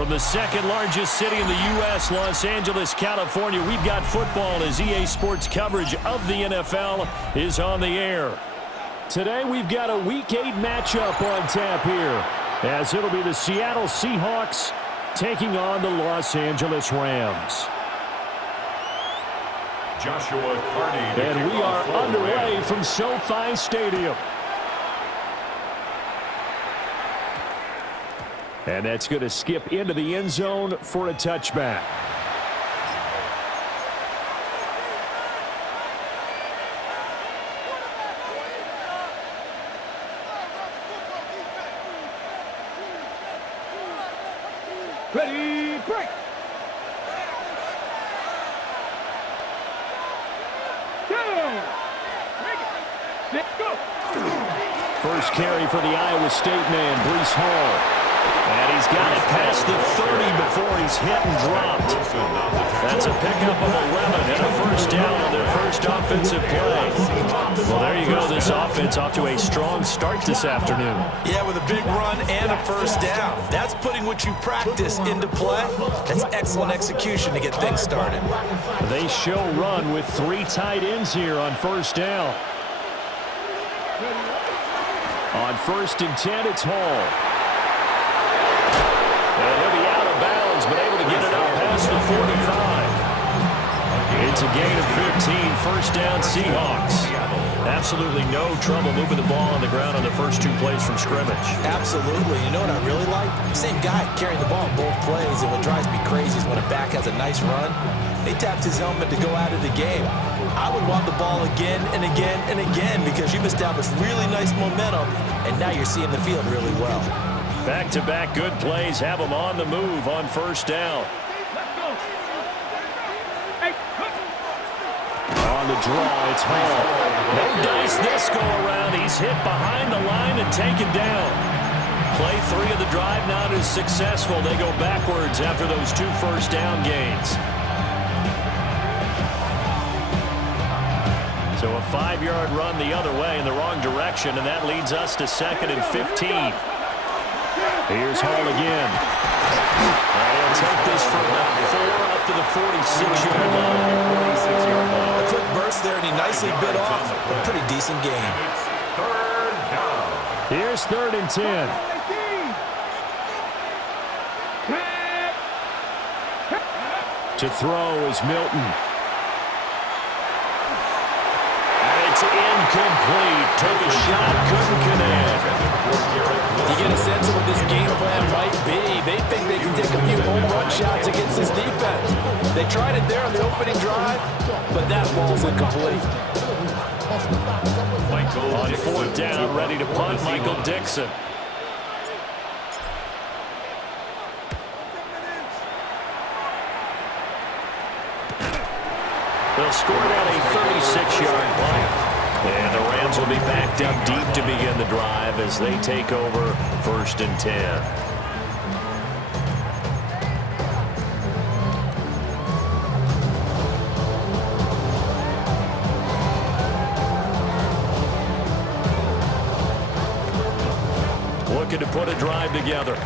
From the second largest city in the U.S., Los Angeles, California, we've got football as EA Sports coverage of the NFL is on the air. Today we've got a Week 8 matchup on tap here, as it'll be the Seattle Seahawks taking on the Los Angeles Rams. Joshua Carney. And we are underway from SoFi Stadium. And that's going to skip into the end zone for a touchback. Ready, break. Go. First carry for the Iowa State man, Breece Hall. And he's got it past the 30 before he's hit and dropped. That's a pickup of 11 and a first down on their first offensive play. Well, there you go. This offense off to a strong start this afternoon. Yeah, with a big run and a first down. That's putting what you practice into play. That's excellent execution to get things started. They show run with 3 tight ends here on first down. On 1st and 10, it's Hall. And he'll be out of bounds, but able to get it up past the 45. It's a gain of 15, first down Seahawks. Absolutely no trouble moving the ball on the ground on the first 2 plays from scrimmage. Absolutely. You know what I really like? Same guy carrying the ball in both plays, and what drives me crazy is when a back has a nice run, they tapped his helmet to go out of the game. I would want the ball again and again and again because you've established really nice momentum, and now you're seeing the field really well. Back-to-back good plays have them on the move on first down. On the draw, it's Hall. No dice this go-around. He's hit behind the line and taken down. Play 3 of the drive not as successful. They go backwards after those 2 first down gains. So a 5-yard run the other way in the wrong direction, and that leads us to 2nd and 15. Here's Hall again. And he'll take this for about 4 up to the 46-yard line. A quick burst there, and he nicely bit off a pretty decent game. Third down. Here's 3rd and 10. To throw is Milton. And it's incomplete. Took a shot, couldn't connect. You get a sense of what this game plan might be. They think they can take a few home run shots against this defense. They tried it there on the opening drive, but that ball's incomplete. On 4th down, ready to punt, Michael Dixon. They'll score that a 36-yard punt. And the Rams will be backed up deep to begin the drive as they take over 1st and 10. Looking to put a drive together.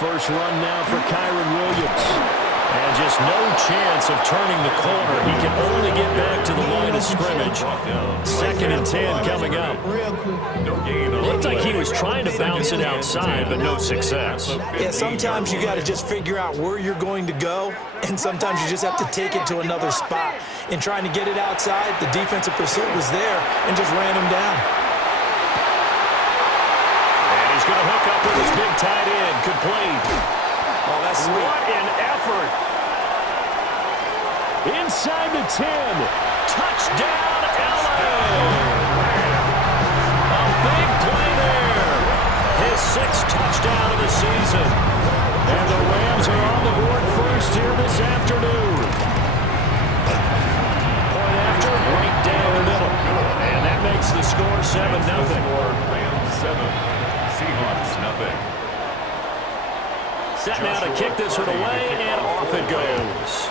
First run now for Kyron Williams. And just no chance of turning the corner. He can only get back to the line of scrimmage. 2nd and 10 coming up. Looked like he was trying to bounce it outside, but no success. Yeah, sometimes you got to just figure out where you're going to go, and sometimes you just have to take it to another spot. In trying to get it outside, the defensive pursuit was there and just ran him down. He's going to hook up with his big tight end. Complete. Oh, that's sweet. What an effort. Inside the 10. Touchdown, LA. A big play there. His 6th touchdown of the season. And the Rams are on the board first here this afternoon. Point after, right down the middle. And that makes the score 7-0. Rams 7. Seahawks, nothing. Set now to kick this one away, and off it goes.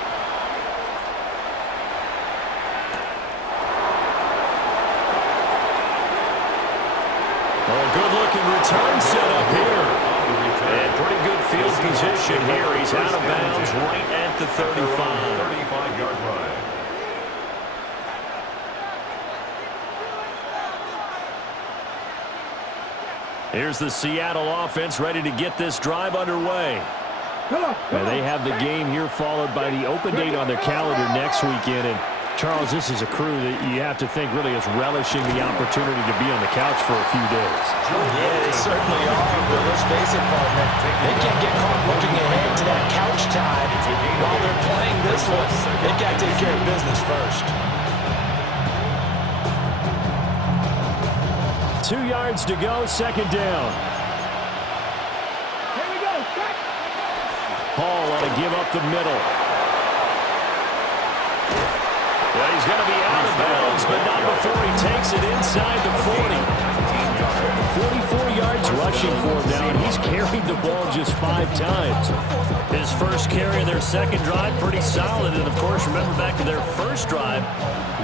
Oh, good-looking return set up here. And pretty good field position here. He's out of bounds right at the 35. 35-yard line. Here's the Seattle offense ready to get this drive underway. And they have the game here followed by the open date on their calendar next weekend. And Charles, this is a crew that you have to think really is relishing the opportunity to be on the couch for a few days. Yeah, they certainly are, but let's face it, partner. They can't get caught looking ahead to that couch time while they're playing this one. They've got to take care of business first. 2 yards to go, second down. Here we go. Hall ought to give up the middle. Well, he's going to be out of bounds, but not before he takes it inside the 40. 44 yards rushing for him now, and he's carried the ball just 5 times. His first carry of their second drive, pretty solid. And, of course, remember back to their first drive,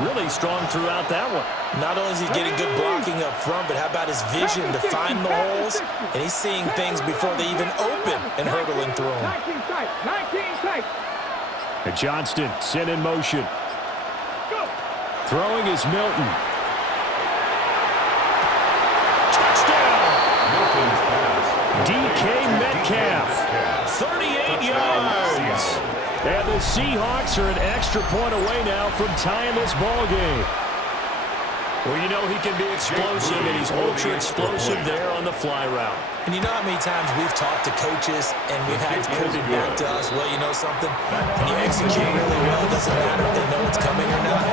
really strong throughout that one. Not only is he getting good blocking up front, but how about his vision to find the holes? And he's seeing things before they even open and hurdling through them. 19 tight. 19 tight. And Johnston sent in motion. Throwing is Milton. Touchdown! Milton's pass. DK Metcalf. 38 yards. And the Seahawks are an extra point away now from tying this ball game. Well, you know he can be explosive, and he's ultra-explosive there on the fly route. And you know how many times we've talked to coaches and we've had it quoted back to us, well, you know something? When you execute really well, it doesn't matter if they know it's coming or not.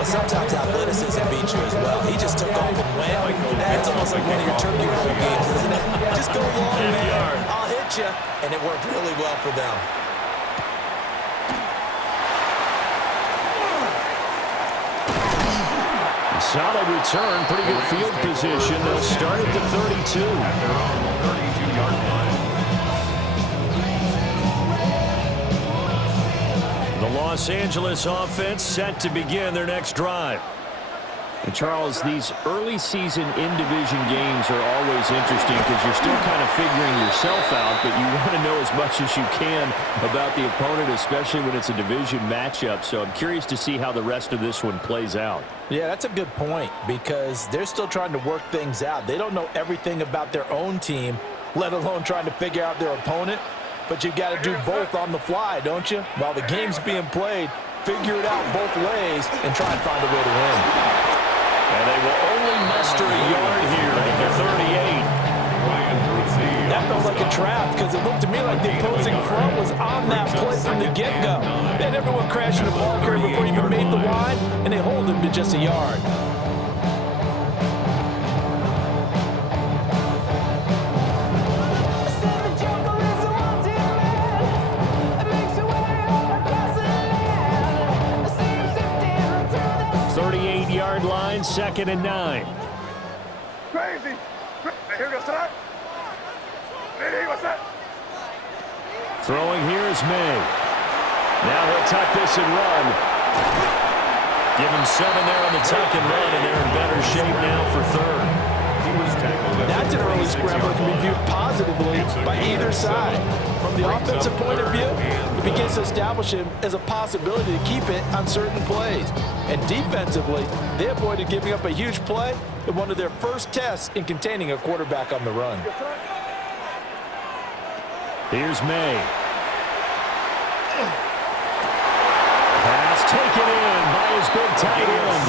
But sometimes athleticism beats you as well. He just took off and went. It's almost like one of your turkey roll games, isn't it? Just go long, man. I'll hit you. And it worked really well for them. Solid return, pretty good field position. They'll start at the 32. At their own 32-yard line. The Los Angeles offense set to begin their next drive. And Charles, these early season in-division games are always interesting because you're still kind of figuring yourself out, but you want to know as much as you can about the opponent, especially when it's a division matchup. So I'm curious to see how the rest of this one plays out. Yeah, that's a good point because they're still trying to work things out. They don't know everything about their own team, let alone trying to figure out their opponent. But you've got to do both on the fly, don't you? While the game's being played, figure it out both ways and try and find a way to win. And they will only muster a yard here at the 38. That felt like a trap because it looked to me like the opposing front was on that play from the get-go. They had everyone crashing the ball carrier before he even made the line, and they hold him to just a yard. Line, 2nd and 9. Crazy. Here goes that. What's that? Throwing here is May. Now he'll tuck this and run. Give him 7 there on the tuck and run, and they're in better shape now for 3rd. That's an early scramble that can be viewed positively by either side. From the offensive point of view, it begins to establish him as a possibility to keep it on certain plays. And defensively, they avoided giving up a huge play in one of their first tests in containing a quarterback on the run. Here's May. Pass taken in by his big tight end.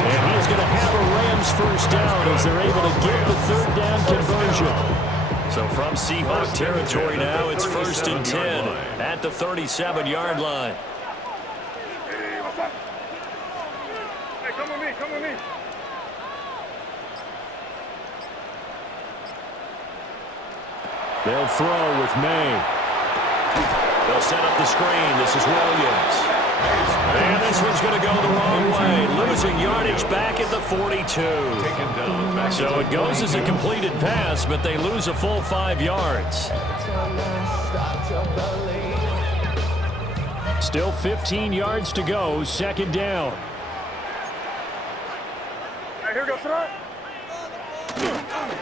And he's going to have a Rams first down as they're able to get the 3rd down conversion. So from Seahawk territory now, it's 1st and 10 at the 37-yard line. Hey, what's up? Hey, come with me. Come with me. They'll throw with May. They'll set up the screen. This is Williams. And this this one's going to go the wrong way. Losing yardage back at the 42. So it goes as a completed pass, but they lose a full 5 yards. Still 15 yards to go, second down. Hey, here we go, front.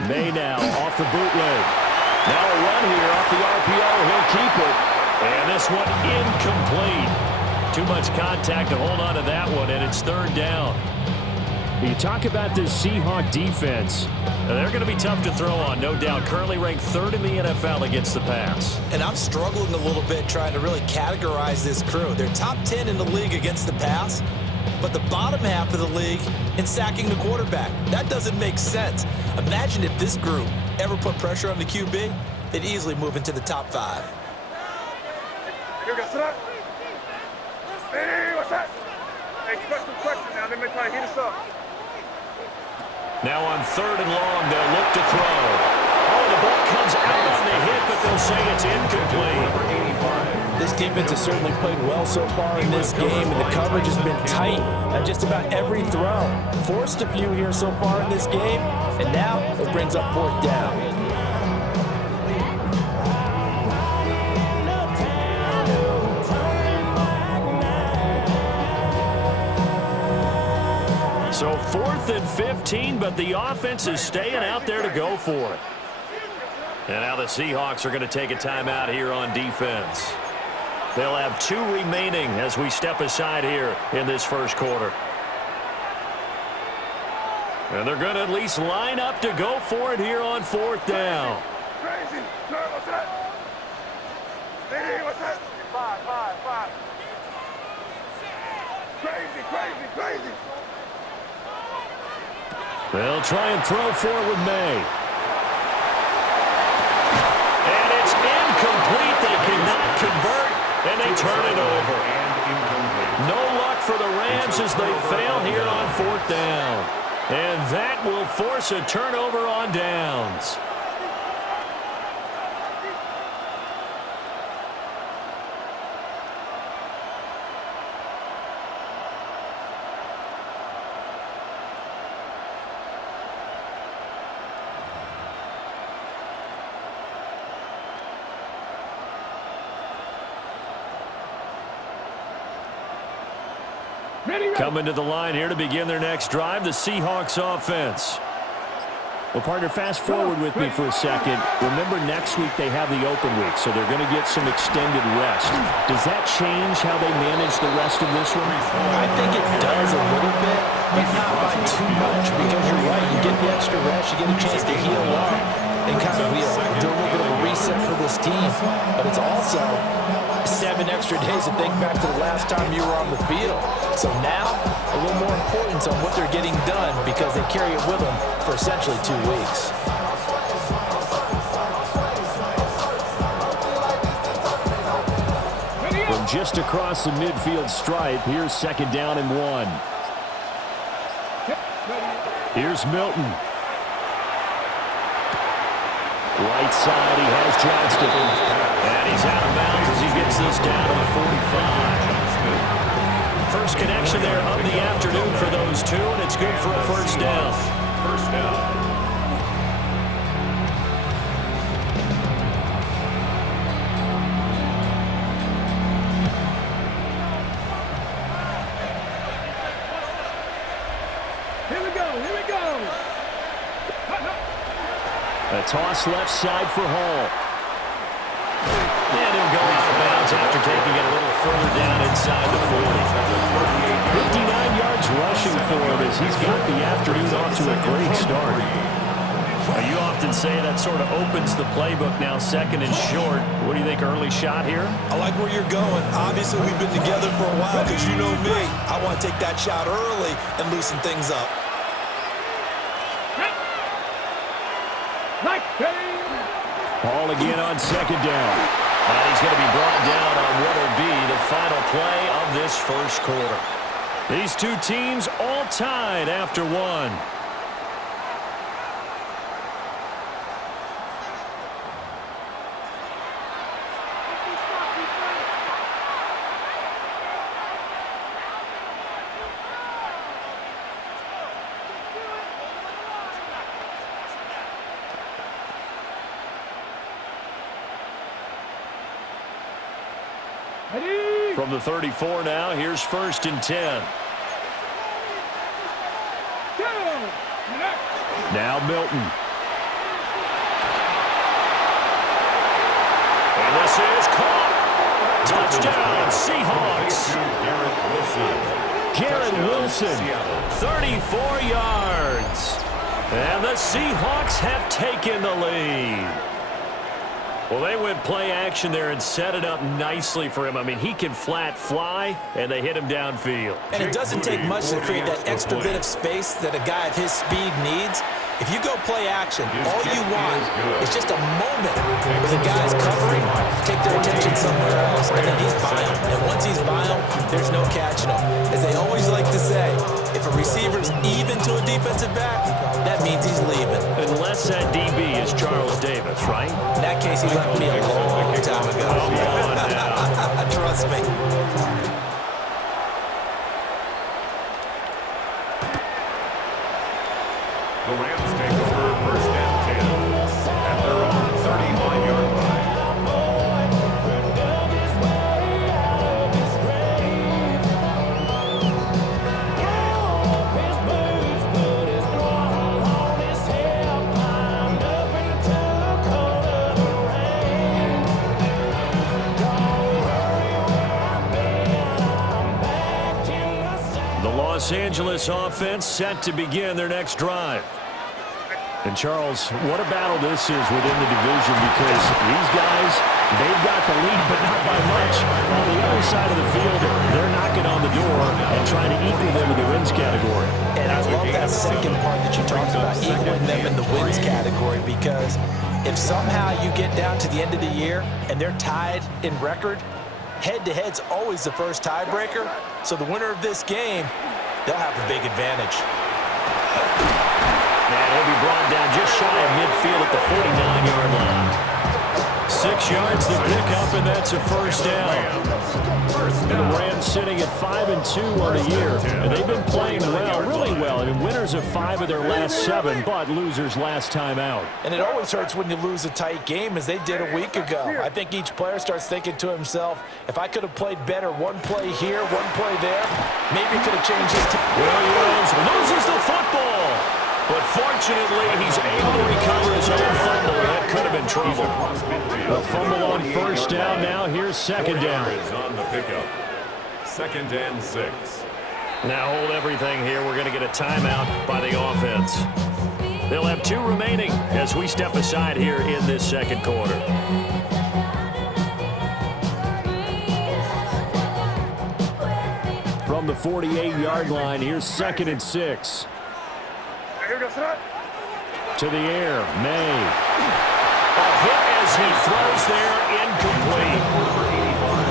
May now off the bootleg. Now a run here off the RPO. He'll keep it. And this one incomplete. Too much contact to hold on to that one, and it's third down. You talk about this Seahawk defense. They're going to be tough to throw on, no doubt. Currently ranked third in the NFL against the pass. And I'm struggling a little bit trying to really categorize this crew. They're top 10 in the league against the pass, but the bottom half of the league in sacking the quarterback. That doesn't make sense. Imagine if this group ever put pressure on the QB, they'd easily move into the top 5. Here we go, front. Hey, what's that? Hey, expect some pressure now. They may try to hit us up. Now on third and long, they'll look to throw. Oh, the ball comes out on the hit, but they'll say it's incomplete. This defense has certainly played well so far in this game, and the coverage has been tight on just about every throw. Forced a few here so far in this game, and now it brings up fourth down. So 4th and 15, but the offense is staying out there to go for it. And now the Seahawks are going to take a timeout here on defense. They'll have 2 remaining as we step aside here in this first quarter. And they're going to at least line up to go for it here on 4th down. Crazy. No, what's that? Hey, what's that? 5. Crazy. They'll try and throw for it with May. And it's incomplete. They cannot convert, and they turn it over. No luck for the Rams as they fail here on 4th down. And that will force a turnover on downs. Coming to the line here to begin their next drive, the Seahawks offense. Well, partner, fast forward with me for a second. Remember, next week they have the open week, so they're going to get some extended rest. Does that change how they manage the rest of this one? I think it does a little bit, but not by too much, because you're right. You get the extra rest, you get a chance to heal up and kind of do a little bit of a reset for this team. But it's also 7 extra days to think back to the last time you were on the field. So now, a little more importance on what they're getting done because they carry it with them for essentially 2 weeks. From just across the midfield stripe, here's 2nd down and 1. Here's Milton. Right side, he has Johnston. And he's out of bounds as he gets this down to the 45. First connection there of the afternoon for those 2, and it's good for a first down. First down. Here we go. A toss left side for Hall. And he'll go out of bounds after taking it a little further down inside the 40. 59 yards rushing for him as he's got the afternoon off to a great start. Now, you often say that sort of opens the playbook now, 2nd and short. What do you think, early shot here? I like where you're going. Obviously, we've been together for a while because you know me. I want to take that shot early and loosen things up. Hall again on 2nd down. And he's going to be brought down on what will be the final play of this first quarter. These 2 teams all tied after 1. From the 34 now, here's 1st and 10. Now Milton. And this is caught. Touchdown, Seahawks. Garrett Wilson, 34 yards. And the Seahawks have taken the lead. Well, they went play action there and set it up nicely for him. I mean, he can flat fly, and they hit him downfield. And it doesn't take much to create that extra bit of space that a guy of his speed needs. If you go play action, all you want is just a moment where the guy's covering, take their attention somewhere else, and then he's by him. And once he's by him, there's no catching him. As they always like to say, if a receiver's even to a defensive back, that means he's leaving. Unless that DB is Charles Davis, right? In that case, he left me a long time ago. Come on now. Trust me. The Rams take over 1st and 10 at their own 35-yard line. The Los Angeles offense set to begin their next drive. And, Charles, what a battle this is within the division because these guys, they've got the lead, but not by much. On the other side of the field, they're knocking on the door and trying to equal them in the wins category. And I love that second part that you talked about, equaling them in the wins category, because if somehow you get down to the end of the year and they're tied in record, head-to-head's always the first tiebreaker. So the winner of this game, they'll have a big advantage. And he'll be brought down just shy of midfield at the 49-yard line. 6 yards to pick up, and that's a first down. And the Rams sitting at 5-2 on the year. And they've been playing well, really well. I mean, winners of 5 of their last 7, but losers last time out. And it always hurts when you lose a tight game, as they did a week ago. I think each player starts thinking to himself, if I could have played better one play here, one play there, maybe it could have changed his team. Williams loses the football. But fortunately, he's able to recover his own fumble. That could have been trouble. A fumble on first down. Now here's second down. On the pickup. 2nd and 6. Now hold everything here. We're going to get a timeout by the offense. They'll have 2 remaining as we step aside here in this second quarter. From the 48-yard line, here's 2nd and 6. To the air, May. A hit as he throws there, incomplete.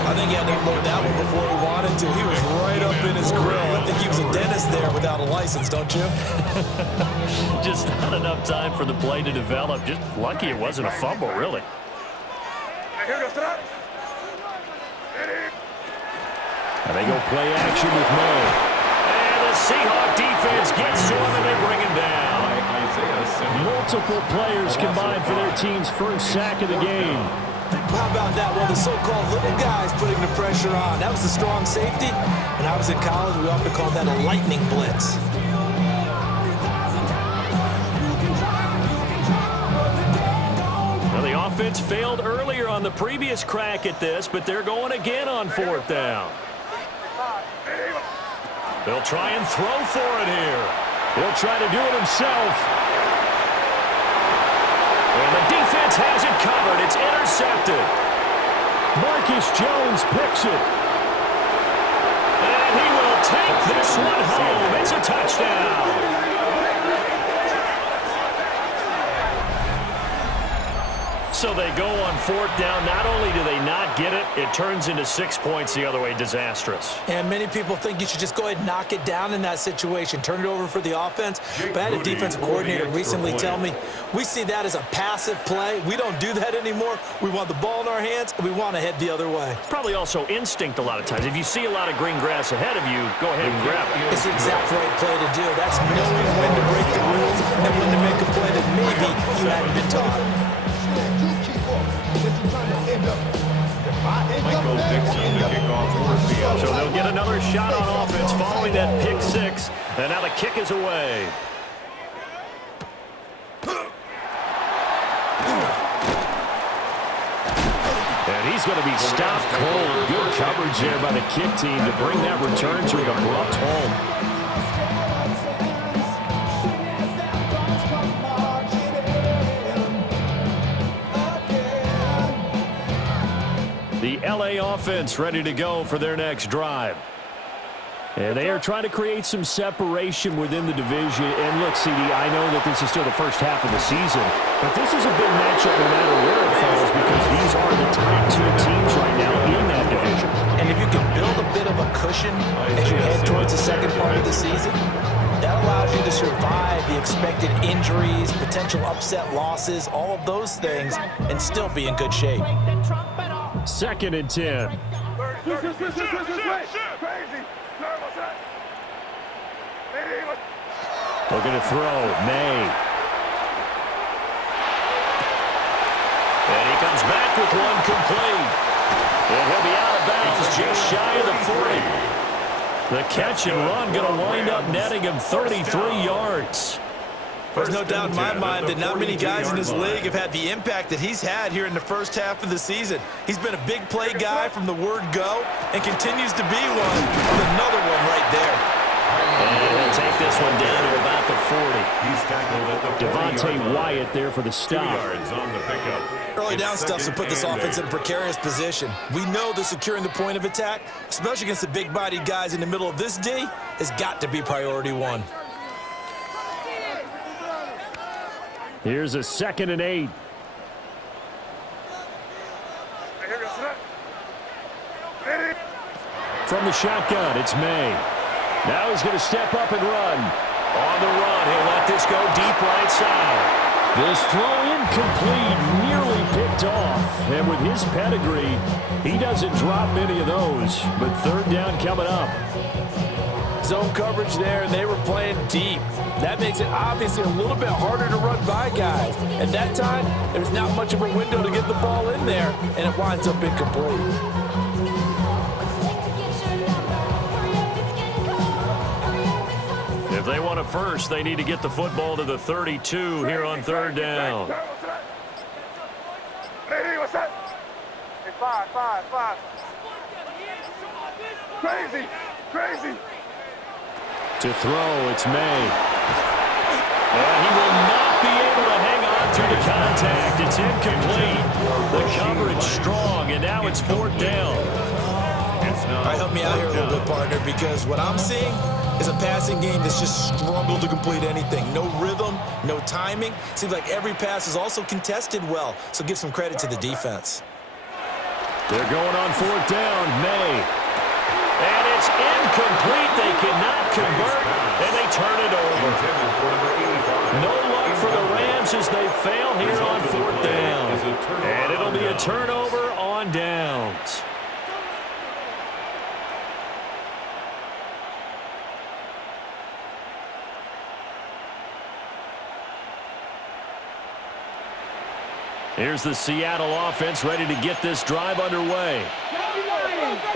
I think he had to unload that one before he wanted to. He was right up in his grill. I think he was a dentist there without a license, don't you? Just not enough time for the play to develop. Just lucky it wasn't a fumble, really. And they go play action with May. And the Seahawk defense gets to him and they bring him down. Multiple players combined for their team's first sack of the game. How about that? Well, the so-called little guys putting the pressure on. That was a strong safety. When I was in college, we often called that a lightning blitz. Well, the offense failed earlier on the previous crack at this, but they're going again on 4th down. They'll try and throw for it here. He'll try to do it himself. And the defense has it covered. It's intercepted. Marcus Jones picks it. And he will take this one home. It's a touchdown. So they go on 4th down. Not only do they not get it, it turns into 6 points the other way. Disastrous. And many people think you should just go ahead and knock it down in that situation. Turn it over for the offense. But I had a defensive coordinator recently tell me, we see that as a passive play. We don't do that anymore. We want the ball in our hands, and we want to head the other way. Probably also instinct a lot of times. If you see a lot of green grass ahead of you, go ahead and grab it. It's the exact right play to do. That's knowing when to break the rules and when to make a play that maybe you hadn't been taught. Michael Dixon, the kickoff for Seattle. So they'll get another shot on offense following that pick six. And now the kick is away. And he's going to be stopped cold. Good coverage there by the kick team to bring that return to an abrupt halt. The LA offense ready to go for their next drive. And they are trying to create some separation within the division. And look, CD, I know that this is still the first half of the season, but this is a big matchup no matter where it falls because these are the top two teams right now in that division. And if you can build a bit of a cushion as you head towards the second part of the season, that allows you to survive the expected injuries, potential upset losses, all of those things, and still be in good shape. 2nd and 10. Looking to throw. May. And he comes back with one complete. And he'll be out of bounds just shy of the 40. The catch and run going to wind up netting him 33 yards. There's no doubt in my mind that not many guys in this league have had the impact that he's had here in the first half of the season. He's been a big play guy from the word go and continues to be one with another one right there. And he'll take this one down to about the 40. He's tackled at the Devontae Wyatt there for the 2 stop. yards on the pickup. Early down stuff to put this Second and offense in a precarious position. We know that securing the point of attack, especially against the big-bodied guys in the middle of this D, has got to be priority one. Here's a 2nd and 8. From the shotgun, it's May. Now he's going to step up and run. On the run, he'll let this go deep right side. This throw incomplete, nearly picked off. And with his pedigree, he doesn't drop many of those. But 3rd down coming up. Zone coverage there, and they were playing deep. That makes it obviously a little bit harder to run by guys. At that time, there's not much of a window to get the ball in there, and it winds up incomplete. If they want a first, they need to get the football to the 32 here on 3rd down. Hey, what's that? Hey, five. Crazy. To throw, it's May. And he will not be able to hang on through the contact. It's incomplete. The coverage strong, and now it's 4th down. All right, help me out here a little bit, partner, because what I'm seeing is a passing game that's just struggled to complete anything. No rhythm, no timing. Seems like every pass is also contested well, so give some credit to the defense. They're going on 4th down, May. And it's incomplete. They cannot convert, and they turn it over. No luck for the Rams as they fail here on 4th down. And it'll be a turnover on downs. Here's the Seattle offense ready to get this drive underway.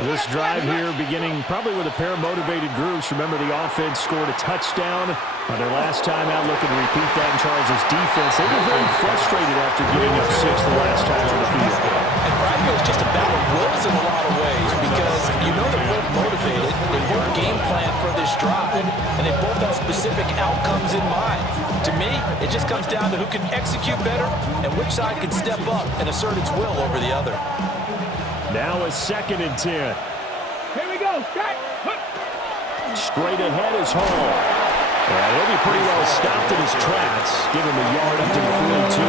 This drive here beginning probably with a pair of motivated groups. Remember, the offense scored a touchdown on their last time out. Looking to repeat that in Charles' defense. They were very frustrated after giving up 6 the last time on the field. And frankly, it's just a battle of wills in a lot of ways because you know they're both motivated. They both game plan for this drive, and they both have specific outcomes in mind. To me, it just comes down to who can execute better and which side can step up and assert its will over the other. Now a 2nd and 10. Here we go. Straight ahead is Hall. And he'll be pretty well stopped in his tracks. Give him a yard up to the 42.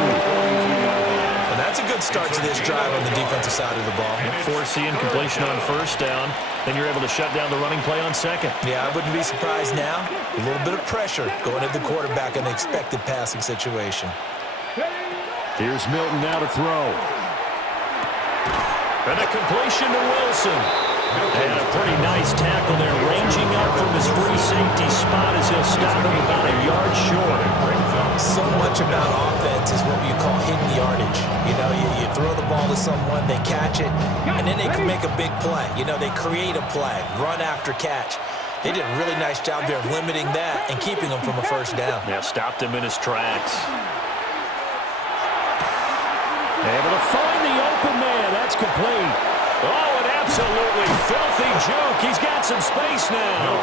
And that's a good start to this drive on the defensive side of the ball. Force the incompletion on 1st down. Then you're able to shut down the running play on 2nd. Yeah, I wouldn't be surprised now. A little bit of pressure going at the quarterback in the expected passing situation. Here's Milton now to throw. And a completion to Wilson. And a pretty nice tackle there, ranging up from his free safety spot as he'll stop him about a yard short. So much about offense is what you call hidden yardage. You know, you throw the ball to someone, they catch it, and then they can make a big play. You know, they create a play, run after catch. They did a really nice job there of limiting that and keeping him from a first down. Yeah, stopped him in his tracks. Able to find the open man. That's complete. Oh, an absolutely filthy juke. He's got some space now.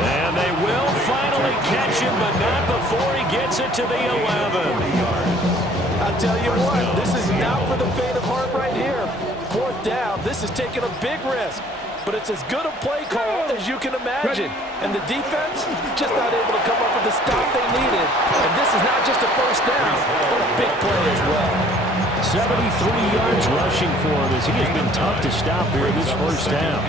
And they will finally catch him, but not before he gets it to the 11. I'll tell you what, this is not for the faint of heart right here. Fourth down, this is taking a big risk. But it's as good a play call as you can imagine. And the defense just not able to come up with the stop they needed. And this is not just a first down, but a big play as well. 73 yards rushing for him as he has been tough to stop here this first down.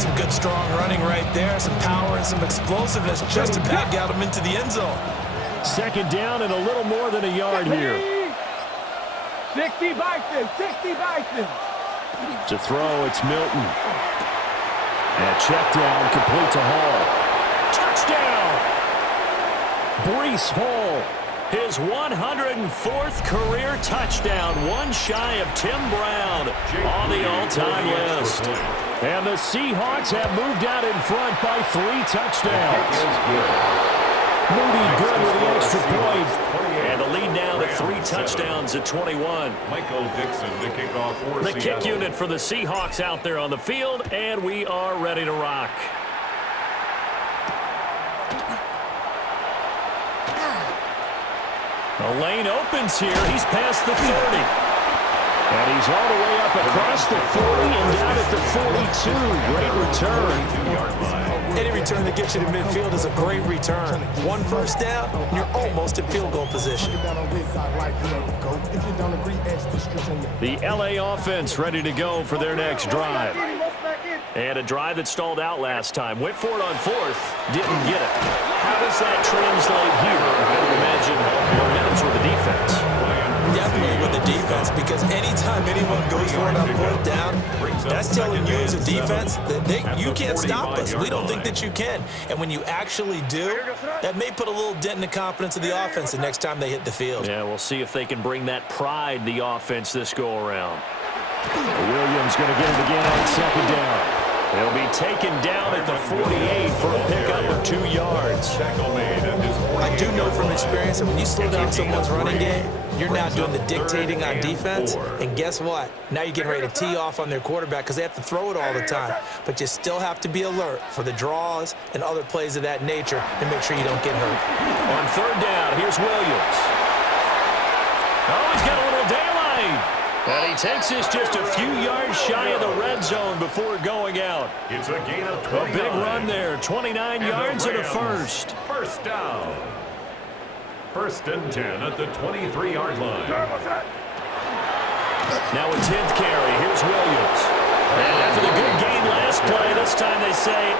Some good strong running right there, some power and some explosiveness just to back out him into the end zone. Second down and a little more than a yard here. 60 Bison, 60 Bison. To throw, it's Milton. And check down, complete to Hall. Touchdown! Breece Hall, his 104th career touchdown, one shy of Tim Brown on the all-time list. And the Seahawks have moved out in front by 3 touchdowns. Moody good with the extra point. And the lead now to 3 touchdowns at 21. Michael Dixon to kick off for The Seattle. kick unit for the Seahawks out there on the field, and we are ready to rock. The lane opens here. He's past the 30. And he's all the way up across the 40 and down at the 42. Great return. Any return that gets you to midfield is a great return. One first down, you're almost in field goal position. The LA offense ready to go for their next drive. And a drive that stalled out last time. Went for it on 4th, didn't get it. How does that translate here? I would imagine momentum's with the defense. Definitely with the defense, because anytime anyone goes for it on 4th down, that's telling you as a defense that you can't stop us. We don't think that you can. And when you actually do, that may put a little dent in the confidence of the offense the next time they hit the field. Yeah, we'll see if they can bring that pride, the offense, this go-around. Williams going to get it again on second down. He'll be taken down at the 48 for a pickup of 2 yards. I do know from experience that when you slow down someone's running game, you're now doing the dictating on defense. And guess what? Now you're getting ready to tee off on their quarterback because they have to throw it all the time. But you still have to be alert for the draws and other plays of that nature to make sure you don't get hurt. On third down, here's Williams. Oh, he's got a little daylight. And he takes this just a few yards shy of the red zone before going out. It's a gain of 29. A big run there, 29 yards and a first. First down. 1st and 10 at the 23-yard line. Now a 10th carry. Here's Williams. And after the good game last play, this time they say,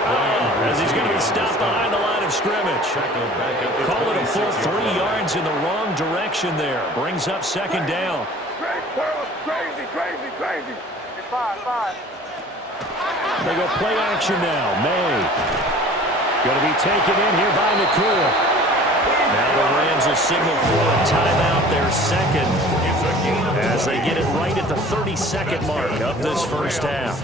as he's going to be stopped behind the line of scrimmage. Call it a full 3 yards in the wrong direction there. Brings up second down. Crazy. It's 5. They go play action now. May. Going to be taken in here by Nakua. Now the Rams will signal for a timeout, their second, as they get it right at the 32nd mark of this first half.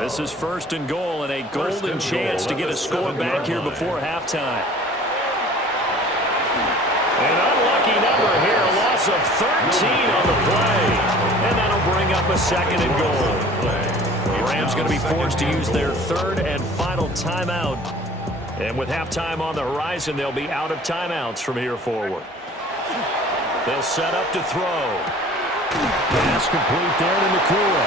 This is 1st and goal and a golden chance to get a score back here before halftime. An unlucky number here, a loss of 13 on the play. And that'll bring up a 2nd and goal. The Rams going to be forced to use their 3rd and final timeout. And with halftime on the horizon, they'll be out of timeouts from here forward. They'll set up to throw. Pass complete there to Nakua.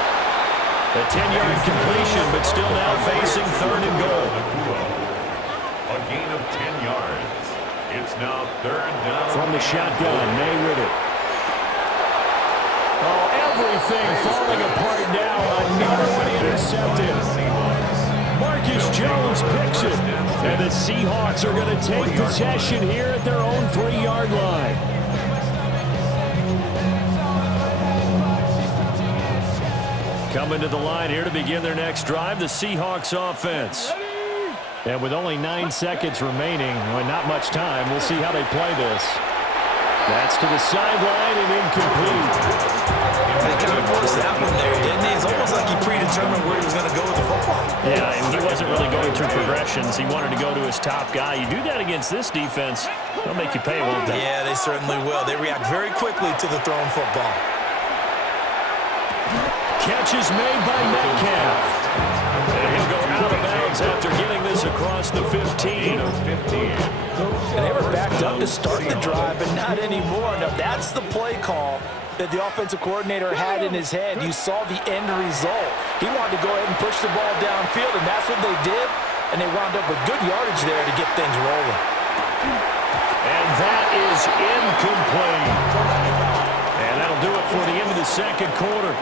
A 10-yard completion, but still now facing 3rd and goal. A gain of 10 yards. It's now 3rd down. From the shotgun, May with it. Oh, everything falling apart now. Another one intercepted. Marcus Jones picks it. And the Seahawks are going to take possession here at their own 3-yard line. Coming to the line here to begin their next drive, the Seahawks offense. And with only 9 seconds remaining, well, not much time, we'll see how they play this. That's to the sideline and incomplete. They kind of forced that one there, didn't he? It's almost like he predetermined where he was going to go with the football. Yeah, and he wasn't really going through progressions. He wanted to go to his top guy. You do that against this defense, they'll make you pay, won't they? Yeah, they certainly will. They react very quickly to the thrown football. Catch is made by Metcalf. And he'll go out of bounds after getting this across the 15. And they were backed up to start the drive, but not anymore. Now, that's the play call that the offensive coordinator had in his head. You saw the end result. He wanted to go ahead and push the ball downfield, and that's what they did. And they wound up with good yardage there to get things rolling. And that is incomplete. And that'll do it for the end of the second quarter.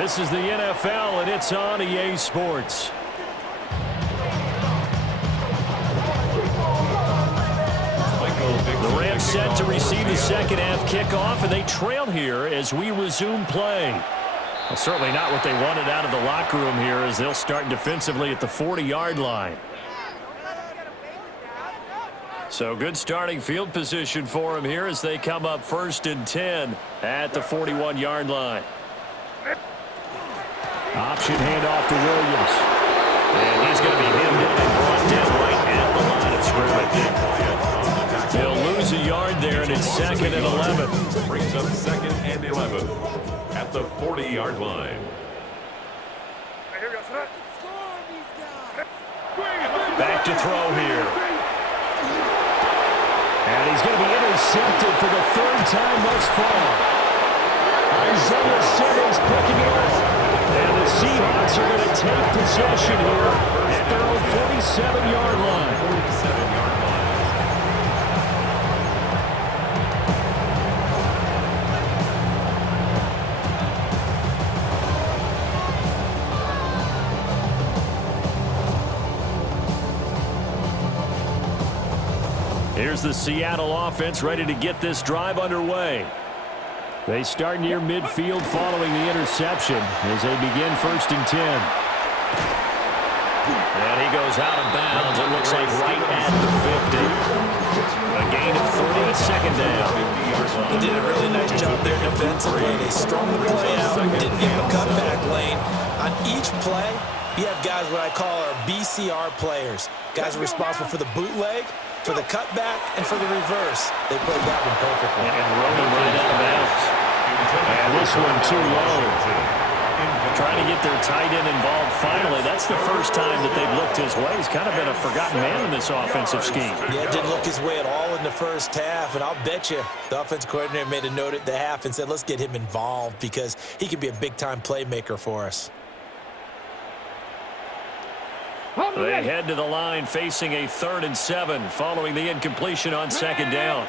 This is the NFL, and it's on EA Sports. The Rams set to receive the second half kickoff, and they trail here as we resume play. Well, certainly not what they wanted out of the locker room here as they'll start defensively at the 40-yard line. So good starting field position for them here as they come up 1st and 10 at the 41-yard line. Option handoff to Williams. And he's going to be hemmed in and brought down right at the line of scrimmage. They'll lose a yard there, and it's 2nd and 11. Brings up 2nd and 11 at the 40-yard line. Back to throw here. And he's going to be intercepted for the 3rd time thus far. Isaiah Simmons picking it up. And the Seahawks are going to take possession here at their own 47-yard line. 47-yard line. Here's the Seattle offense ready to get this drive underway. They start near midfield following the interception as they begin 1st and 10. And he goes out of bounds. It looks like right at the 50. A gain of 3, 2nd down. They did a really nice job there defensively. They strung the play out, didn't give him a cutback lane. On each play, you have guys what I call our BCR players. Guys are responsible for the bootleg, for the cutback, and for the reverse. They played that one perfectly. And rolling right out of bounds. And this one too low. Trying to get their tight end involved finally. That's the first time that they've looked his way. He's kind of been a forgotten man in this offensive scheme. Yeah, didn't look his way at all in the first half. And I'll bet you the offensive coordinator made a note at the half and said, let's get him involved because he can be a big-time playmaker for us. They head to the line facing a 3rd and 7 following the incompletion on 2nd down.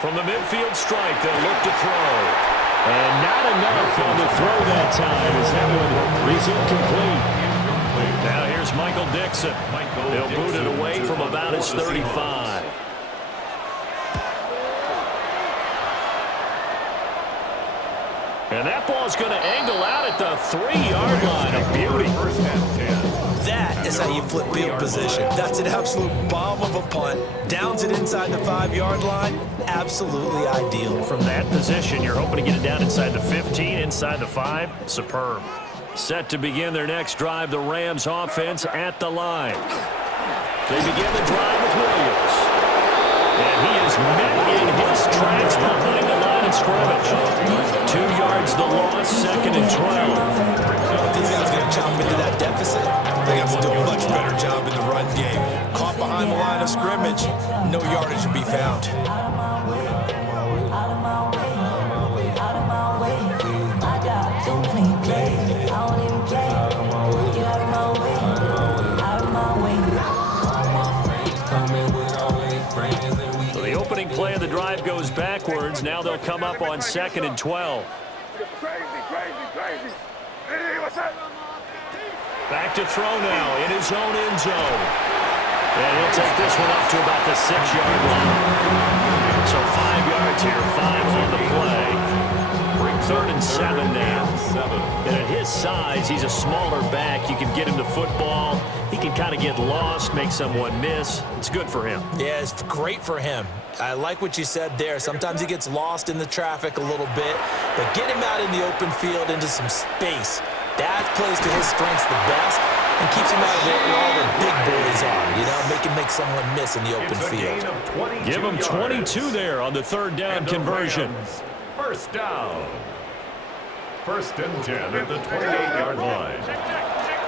From the midfield stripe, they'll look to throw. And not enough on the throw that time as that one is incomplete. Now here's Michael Dixon. They'll boot it away from about his 35. And that ball's going to angle out at the 3-yard line. A beauty. That is how you flip field position. That's an absolute bomb of a punt. Downs it inside the 5-yard line. Absolutely ideal. From that position, you're hoping to get it down inside the 15, inside the 5. Superb. Set to begin their next drive, the Rams offense at the line. They begin the drive with Williams. And he is met in his tracks behind the line of scrimmage. 2 yards the loss, 2nd and 12. These guys going to chop into that deficit. They have to do a much better job in the run game. Caught behind the line of scrimmage, no yardage to be found. So the opening play of the drive goes backwards. Now they'll come up on 2nd and 12. Crazy. Hey, what's that? Back to throw now in his own end zone. And he'll take this one up to about the 6-yard line. So 5 yards here, 5 on the play. 3rd and 7 now. And at his size, he's a smaller back. You can get him the football. He can kind of get lost, make someone miss. It's good for him. Yeah, it's great for him. I like what you said there. Sometimes he gets lost in the traffic a little bit, but get him out in the open field into some space. That plays to his strengths the best and keeps him out of where all the big boys are, you know, make someone miss in the open field. Give him 22 there on the 3rd down conversion. First down. 1st and 10 at the 28-yard line.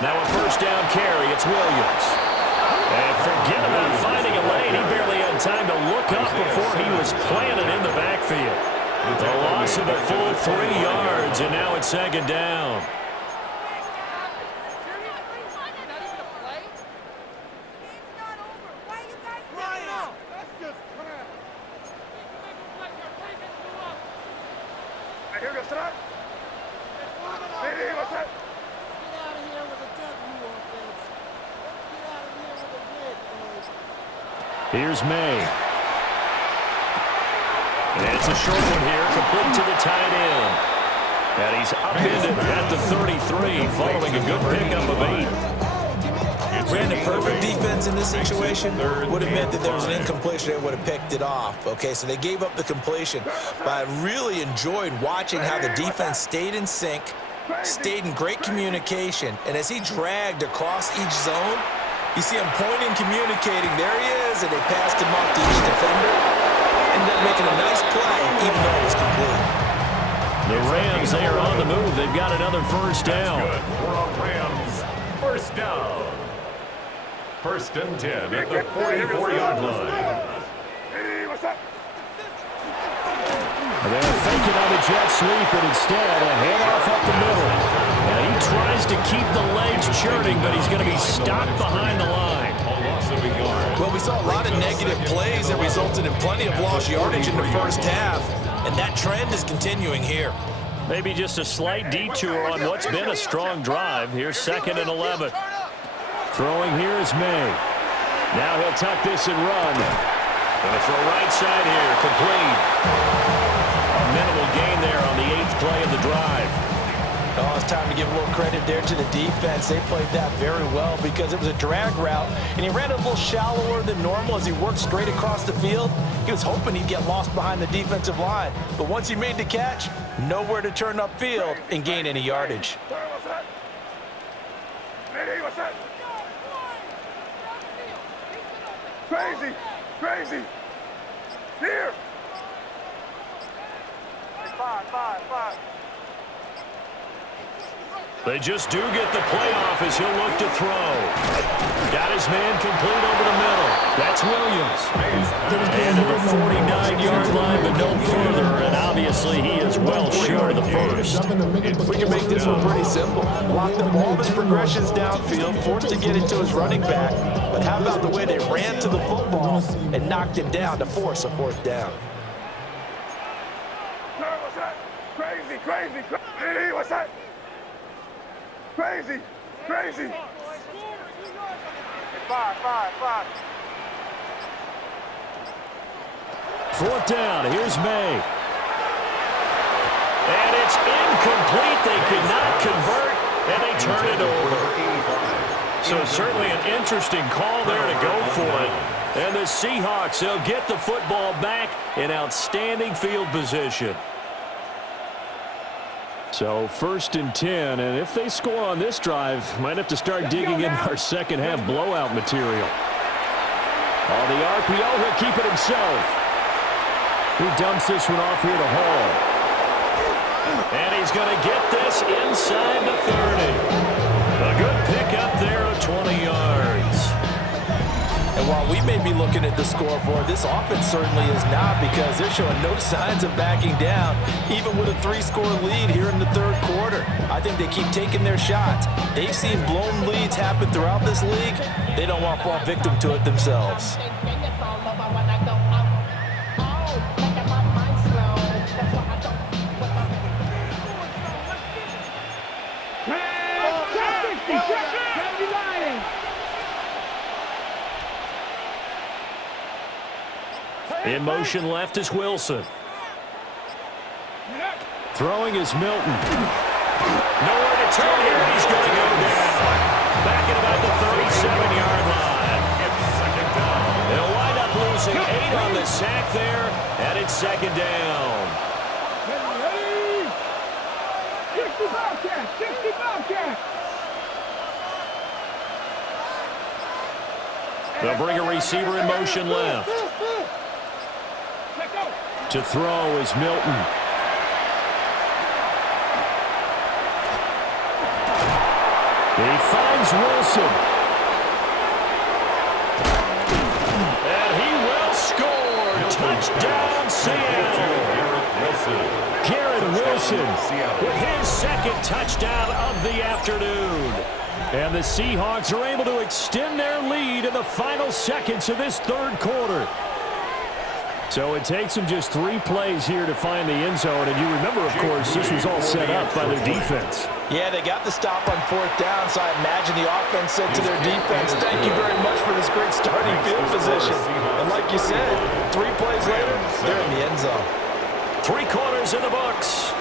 Now a 1st down carry. It's Williams. And forget about finding a lane. He barely had time to look up before he was planted in the backfield. The loss of a full 3 yards, and now it's 2nd down. Here's May. And it's a short one here, complete to the tight end. And he's upended at the 33, following a good pickup of 8. Ran a perfect defense in this situation. Would have meant that there was an incompletion and would have picked it off. Okay, so they gave up the completion. But I really enjoyed watching how the defense stayed in sync, stayed in great communication. And as he dragged across each zone, you see him pointing, communicating. There he is, and they passed him off to each defender. Ended up making a nice play, even though it was complete. The Rams, they are on the move. They've got another 1st down. That's good for our Rams. 1st down. 1st and 10 at the 44-yard line. They're faking on the jet sweep, and instead a handoff up the middle. And he tries to keep the legs churning, but he's going to be stopped behind the line. Well, we saw a lot of negative plays that resulted in plenty of lost yardage in the 1st half, and that trend is continuing here. Maybe just a slight detour on what's been a strong drive. Here's 2nd and 11. Throwing here is May. Now he'll tuck this and run. Going to throw right side here, complete. A minimal gain there on the 8th play of the drive. Oh, it's time to give a little credit there to the defense. They played that very well because it was a drag route, and he ran a little shallower than normal as he worked straight across the field. He was hoping he'd get lost behind the defensive line, but once he made the catch, nowhere to turn upfield and gain any yardage. Crazy! Crazy! Here! 5. They just do get the play off as he'll look to throw. Got his man complete over the middle. That's Williams. And to the 49-yard line, but no further. And obviously, he is well short of the 1st. We can make this one pretty simple. Locked up all of his progressions downfield, forced to get it to his running back. But how about the way they ran to the football and knocked him down to force a 4th down? What's that? Crazy! Hey, what's that? Crazy! 5. 4th down, here's May. And it's incomplete. They could not convert, and they turn it over. So certainly an interesting call there to go for it. And the Seahawks, they'll get the football back in outstanding field position. So 1st and 10, and if they score on this drive, might have to start digging in our 2nd half blowout material. On the RPO, he'll keep it himself. He dumps this one off here to Hall. And he's going to get this inside the 30. A good pickup there of 20 yards. And while we may be looking at the scoreboard, this offense certainly is not, because they're showing no signs of backing down, even with a 3-score lead here in the 3rd quarter. I think they keep taking their shots. They've seen blown leads happen throughout this league. They don't want to fall victim to it themselves. In motion left is Wilson. Throwing is Milton. Nowhere to turn here. He's going to go down. Back at about the 37-yard line. They'll wind up losing 8 on the sack there, and it's second down. They'll bring a receiver in motion left. To throw is Milton. He finds Wilson. And he will score. Touchdown, Seattle. Garrett Wilson with his second touchdown of the afternoon. And the Seahawks are able to extend their lead in the final seconds of this third quarter. So it takes them just 3 plays here to find the end zone. And you remember, of course, this was all set up by their defense. Yeah, they got the stop on 4th down, so I imagine the offense said to their defense, thank you very much for this great starting field position. And like you said, 3 plays later, they're in the end zone. 3 quarters in the books.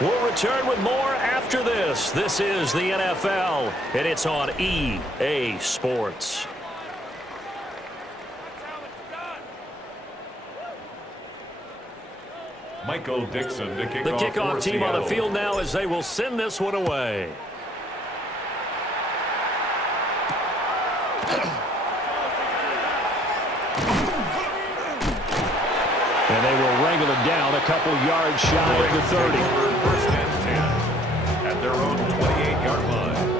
We'll return with more after this. This is the NFL, and it's on EA Sports. Michael Dixon to kick The off kickoff team Seattle. on the field now as they will send this one away. And they will wrangle it down a couple yards shy of the 30. First and 10 at their own 28-yard line.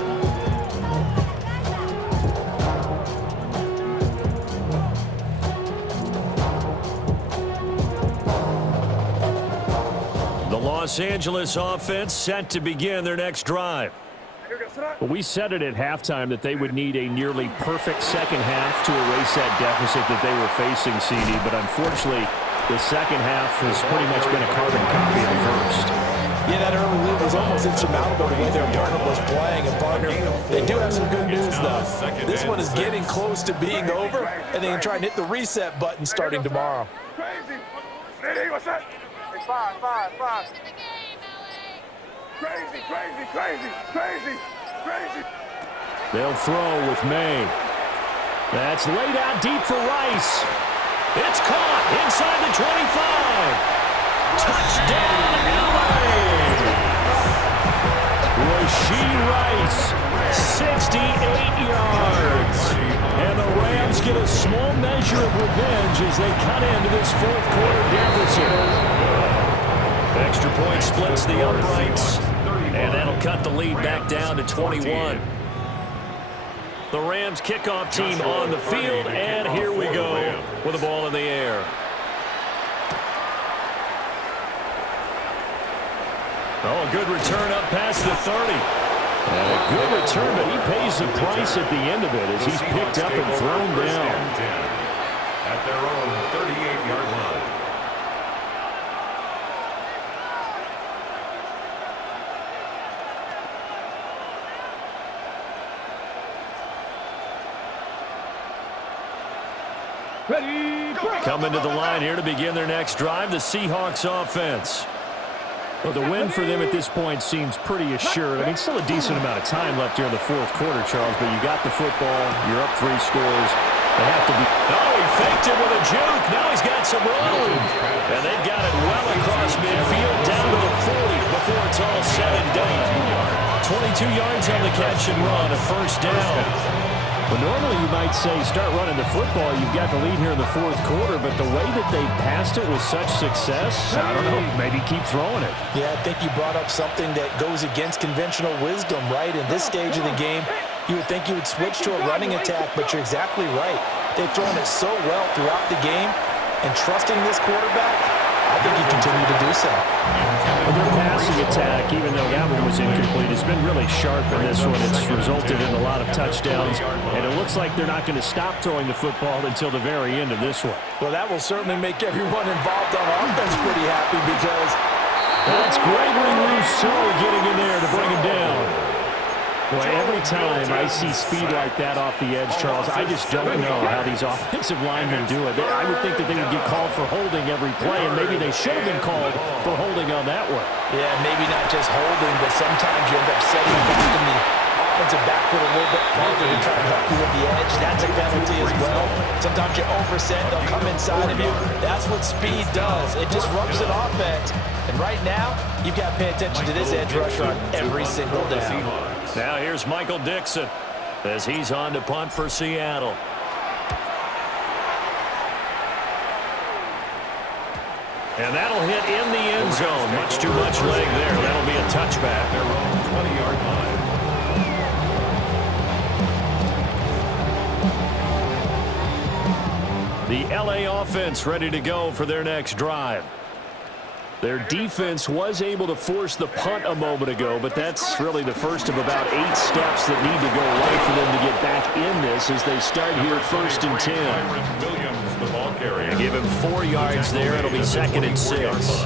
The Los Angeles offense set to begin their next drive. Well, we said it at halftime that they would need a nearly perfect second half to erase that deficit that they were facing, CD. But unfortunately, the second half has pretty much been a carbon copy of the first. Yeah, that early lead was almost insurmountable the way their opponent was playing. And, partner, they do have some good news, though. This one is getting close to being over, and they can try and hit the reset button starting tomorrow. Crazy. Ready, what's that? Hey, 5. Crazy. They'll throw with May. That's laid out deep for Rice. It's caught inside the 25. Touchdown, LA! Rashee Rice, 68 yards. And the Rams get a small measure of revenge as they cut into this fourth quarter deficit. Extra point splits the uprights, and that'll cut the lead back down to 21. The Rams kickoff team on the field, and here we go with the ball in the air. Oh, a good return up past the 30. And a good return, but he pays the price at the end of it as he's picked up and thrown down. At their own 38-yard line. Coming to the line here to begin their next drive, the Seahawks offense. Well, the win for them at this point seems pretty assured. I mean, still a decent amount of time left here in the fourth quarter, Charles, but you got the football, you're up 3 scores. They have to be... Oh, he faked it with a juke. Now he's got some room. And they've got it well across midfield down to the 40 before it's all said and done. 22 yards on the catch and run, a first down. Well, normally you might say start running the football. You've got the lead here in the fourth quarter, but the way that they've passed it with such success, I don't know, maybe keep throwing it. Yeah, I think you brought up something that goes against conventional wisdom, right? In this stage of the game, you would think you would switch to a running attack, but you're exactly right. They've thrown it so well throughout the game, and trusting this quarterback, I think you continue to do so. Well, their passing attack, even though that one was incomplete, has been really sharp in this one. It's resulted in a lot of touchdowns, and it looks like they're not going to stop throwing the football until the very end of this one. Well, that will certainly make everyone involved on offense pretty happy because... That's Gregory Rousseau getting in there to bring him down. Boy, every time I see speed like that off the edge, Charles, I just don't know how these offensive linemen do it. I would think that they would get called for holding every play, and maybe they should have been called for holding on that one. Yeah, maybe not just holding, but sometimes you end up setting back in the offensive backfoot a little bit farther to try and help you with the edge. That's a penalty as well. Sometimes you overset, they'll come inside of you. That's what speed does. It disrupts an offense. And right now, you've got to pay attention to this edge rusher on every single down. Now here's Michael Dixon as he's on to punt for Seattle. And that'll hit in the end zone. Much too much leg there. That'll be a touchback. Their own 20-yard line. The LA offense ready to go for their next drive. Their defense was able to force the punt a moment ago, but that's really the first of about 8 steps that need to go right for them to get back in this as they start here 1st and 10. And give him 4 yards there. It'll be 2nd and 6.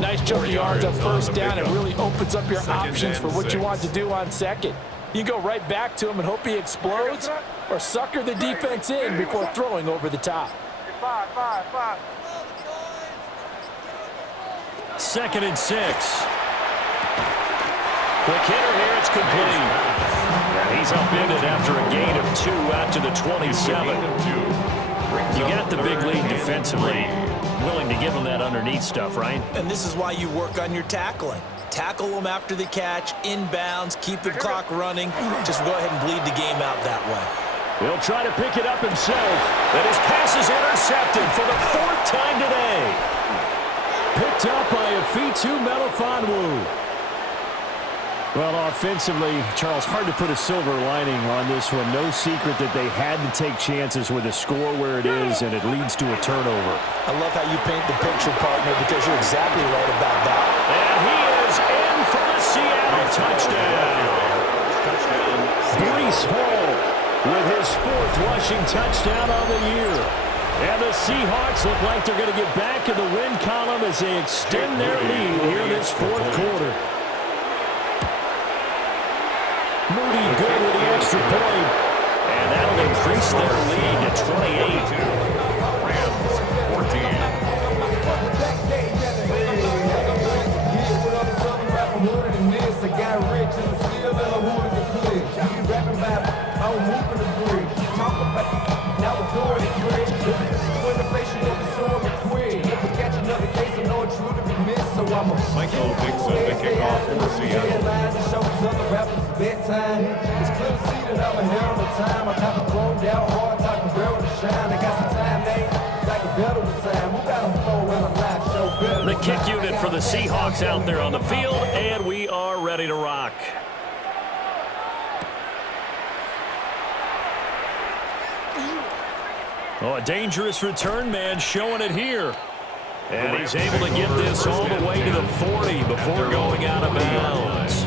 Nice chunk of yards on first down. It really opens up your options for what you want to do on second. You can go right back to him and hope he explodes, or sucker the defense in before throwing over the top. 2nd and 6. Quick hitter here. It's complete. And he's upended after a gain of 2 out to the 27. You got the big lead defensively. Willing to give him that underneath stuff, right? And this is why you work on your tackling. Tackle them after the catch, inbounds, keep the clock running. Just go ahead and bleed the game out that way. He'll try to pick it up himself. And his pass is intercepted for the 4th time today. Picked up by Afitu Melifonwu. Well, offensively, Charles, hard to put a silver lining on this one. No secret that they had to take chances with a score where it is, and it leads to a turnover. I love how you paint the picture, partner, because you're exactly right about that. And he is in for the Seattle touchdown. Breece Hall with his 4th rushing touchdown on the year. And the Seahawks look like they're going to get back in the win column as they extend their lead here in this 4th quarter. Moody good with the extra point. And that'll increase their lead to 28. Rams 14. Michael Dixon, the kickoff for Seattle. The kick unit for the Seahawks out there on the field, and we are ready to rock. Oh, a dangerous return man showing it here. And he's able to get this all the way to the 40 before going out of bounds.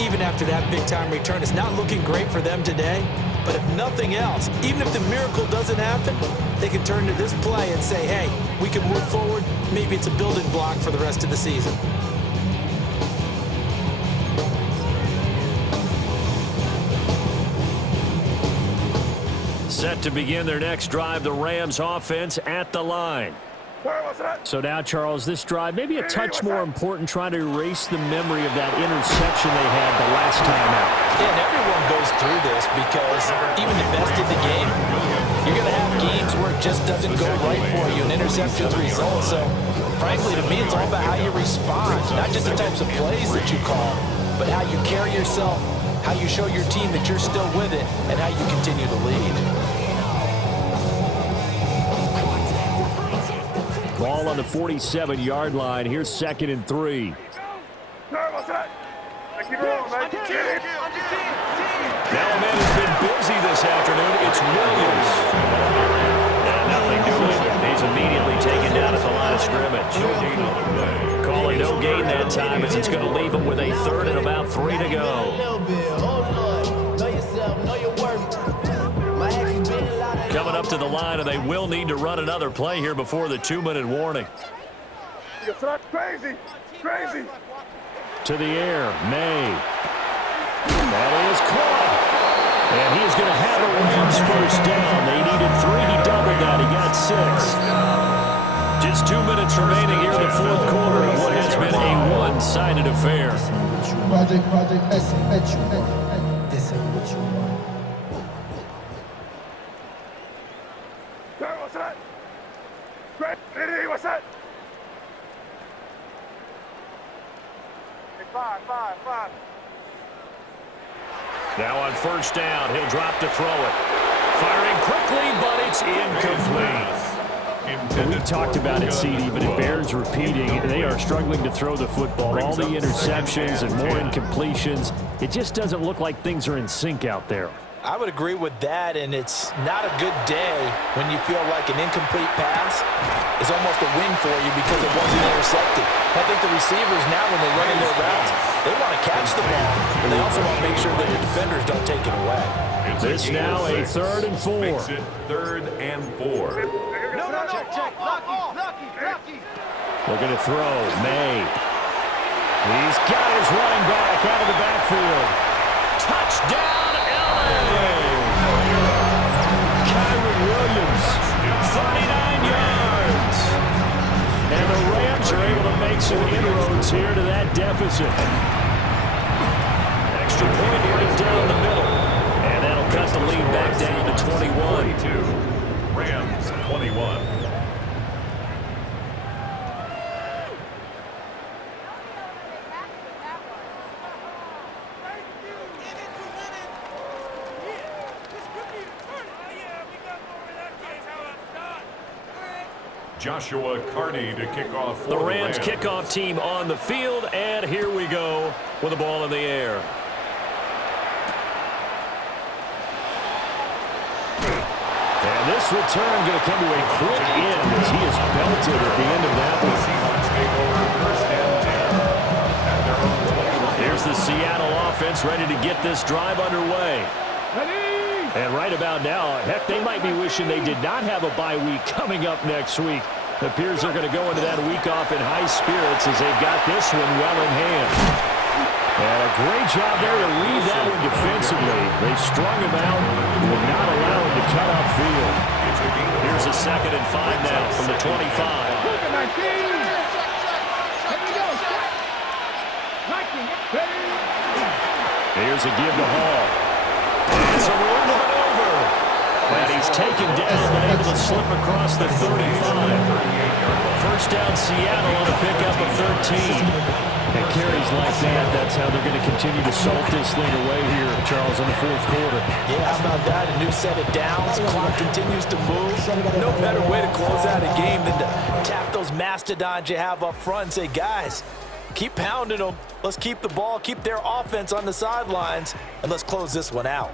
Even after that big-time return, it's not looking great for them today. But if nothing else, even if the miracle doesn't happen, they can turn to this play and say, hey, we can move forward. Maybe it's a building block for the rest of the season. Set to begin their next drive, the Rams offense at the line. So now, Charles, this drive maybe a touch more important, trying to erase the memory of that interception they had the last time out. Yeah, and everyone goes through this because even the best in the game, you're going to have games where it just doesn't go right for you, and interceptions result. So, frankly, to me, it's all about how you respond, not just the types of plays that you call, but how you carry yourself, how you show your team that you're still with it, and how you continue to lead. Ball on the 47-yard line. Here's 2nd and 3. Keep it rolling, man. Now a man has been busy this afternoon. It's Williams. And nothing doing. He's immediately taken down at the line of scrimmage. Calling no gain that time as it's going to leave him with a 3rd and about 3 to go. Coming up to the line, and they will need to run another play here before the 2-minute warning. Crazy. To the air, May. That is caught. And he is going to have a Rams first down. They needed 3. He doubled that. He got 6. Just 2 minutes remaining here in the fourth quarter of what has been a one-sided affair. Project, this ain't what you want. This ain't what you want. What's that? Great. What's that? Hey, 5. Now on first down, he'll drop to throw it. Firing quickly, but it's incomplete. We've talked about it, CD, but it bears repeating. They are struggling to throw the football. All the interceptions and more incompletions. It just doesn't look like things are in sync out there. I would agree with that, and it's not a good day when you feel like an incomplete pass is almost a win for you because it wasn't intercepted. I think the receivers now, when they're running their routes, they want to catch the ball, but they also want to make sure that the defenders don't take it away. This now a 3rd and 4. Makes it 3rd and 4. No. Check. Lucky. Looking to throw. May. He's got his running back out of the backfield. Touchdown, LA! Kyron Williams, 39 yards. And the Rams are able to make some inroads here to that deficit. Extra point right down the middle. And that'll cut the lead back down to 21. 42. Rams 21. Joshua Carney to kick off for the Rams kickoff team on the field, and here we go with the ball in the air. And this return going to come to a quick end as he is belted at the end of that one. Seahawks take over 1st and 10 at their own 21. Here's the Seattle offense ready to get this drive underway. And right about now, heck, they might be wishing they did not have a bye week coming up next week. It appears they're going to go into that week off in high spirits as they've got this one well in hand. And a great job there to read that one defensively. They strung him out and will not allow him to cut upfield. Here's a 2nd and 5 now from the 25. Here's a give to Hall. And it's a roll of it over. And he's taken down but able to slip across the 35. First down Seattle on a pickup of 13. And carries like that, that's how they're going to continue to salt this thing away here, Charles, in the fourth quarter. Yeah, how about that? A new set of downs. Clock continues to move. No better way to close out a game than to tap those mastodons you have up front and say, guys, keep pounding them. Let's keep the ball, keep their offense on the sidelines, and let's close this one out.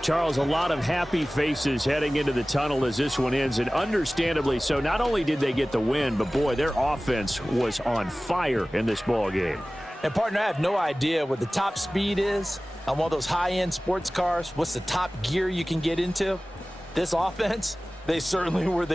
Charles, a lot of happy faces heading into the tunnel as this one ends, and understandably so. Not only did they get the win, but boy, their offense was on fire in this ball game. And partner, I have no idea what the top speed is on one of those high-end sports cars. What's the top gear you can get into? This offense, they certainly were there.